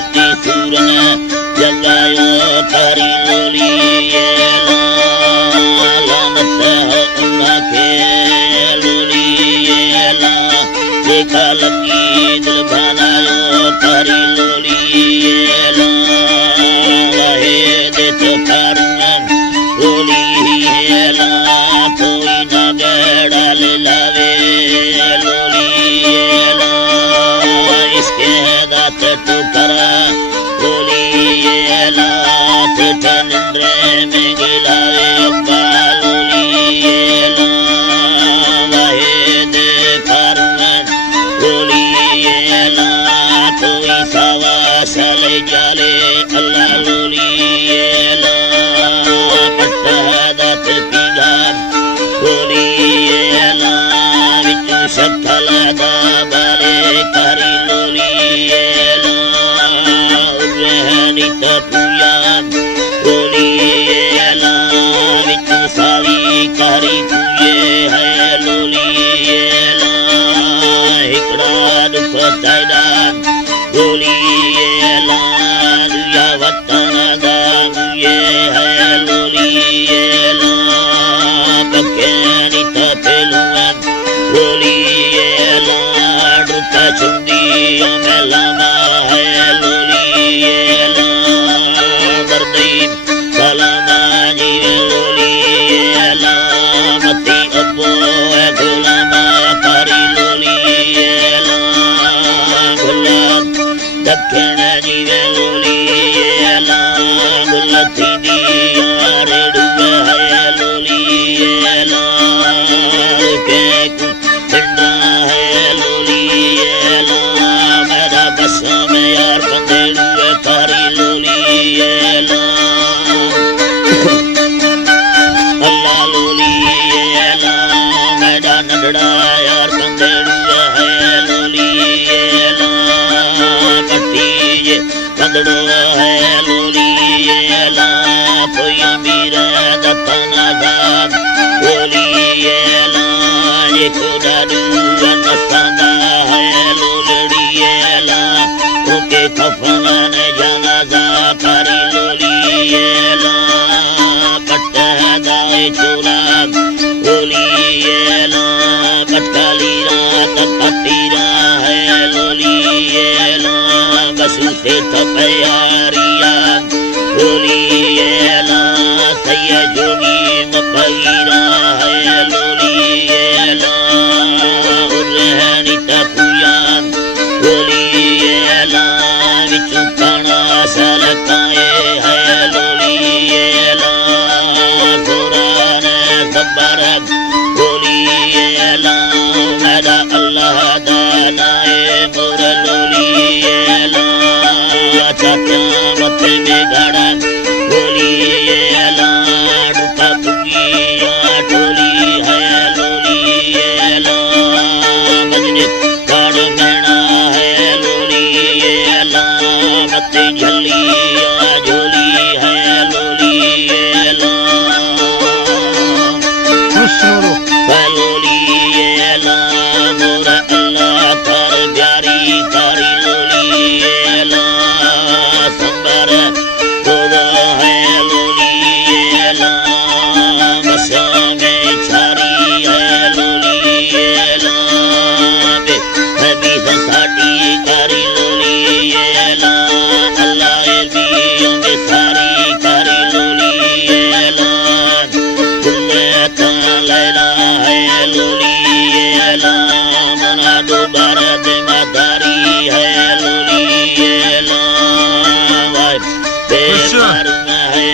सूती सूरन जगायो तारी लोली लानत उन्ना के लोली देखा लगी दिल बनायो तारी लोली लाहे देत कारन लोली कोई ना गड़ा ले लावे लोली इसके दात तो करा लोली निंद्रे में गिलावे अब्बा लोली वाहे दे कारन लोली कोई सावा सले जाले अल्लाह लोली पट्टा पीगा लोली विचू शक्ल बाले कारी लोली रहनी तपुया लोली विचू सावी कारी कुए है लोली हिकड़ा दुख ताइदा लोली दुया वतन दागुए है लोली पक्यानी तपेलुआन लोली लाडुता चुंदी मेलामा है लोली दर्दीन सलामा जीवे लोली मती अब्बो गुलामा कारी लोली गुलाम दक्षिण जीवे लोली गुलती दिया रेडुआ है लोली के पिंडा है लोली मेरा बस में यार बंदेड़ुए कारी लोली अल्लाह लोली मेरा नडड़ा यार बंदेड़ुए है लोली पट्टी बंदड़ो है लोली कोई अमीर दपना दाब लोली खुदा दून नस्तांदा है लोलड़ी उनके कफन ने जाना जा कारी लोली कट दाए चोला लोली कटकाली रात कटीरा है लोली बसु से तपयारिया लोली सैया जोगी मपीरा है लोली रहनी तपुया लोली विचू काना सलकाए है लोली कुरान सबर लोली मेरा अल्लाह दानाए मोर लोली चाक्यामत में गड़ा लोली डुका पुगिया टोली है लोली बजने काड़ मेणा है लोली मत झली झोली है लोली लोली मोरा अल्लाह कर प्यारी कारी लोली संबर गोदा है लोली बसा में छारी है लोली हबी संसाटी कारी लोली अल्लाह एलबियों में सारी कारी लोली दुनिया लैला है लोली मना दोबारा दिमादारी है लोली बेमार है